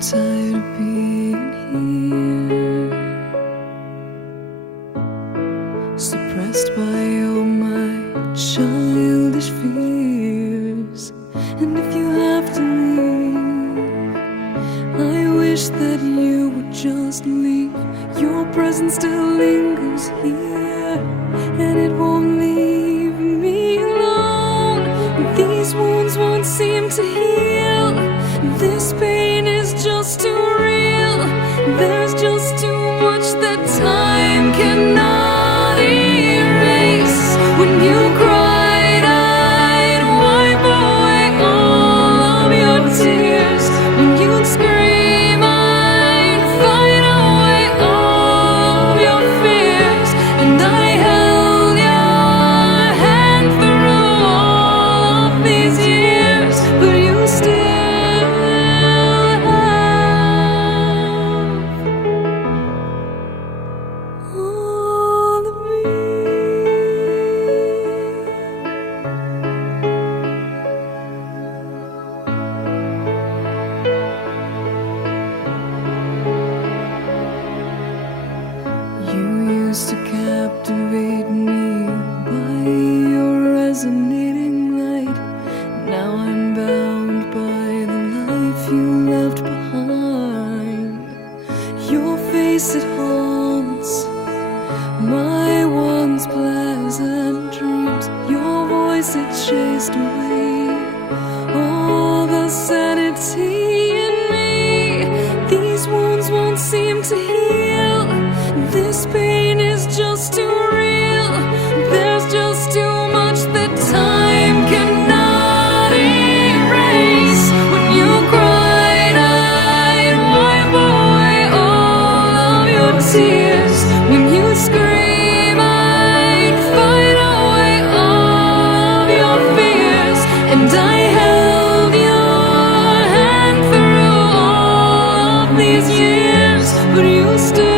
tired of being here, suppressed by all my childish fears. And if you have to leave, I wish that you would just leave. Your presence still lingers here, and it won't leave me alone. These wounds won't seem to heal. This pain is just too real. There's just too much that time cannot erase. When you cried, I'd wipe away all of your tears. When you'd scream, I'd fight away all of your fears. And I held your hand through all of these years, but you still all of me. You used to captivate me by your resonating light. Now I'm bound by the life you left behind. Your face, it haunts my once pleasant dreams. Your voice, it chased away all the sanity in me. These wounds won't seem to heal. This pain is just too real. There's just too much that time cannot erase. When you cried, I'd wipe away all of your tears. When you scream, I'd fight away all of your fears. And I held your hand through all of these years, but you still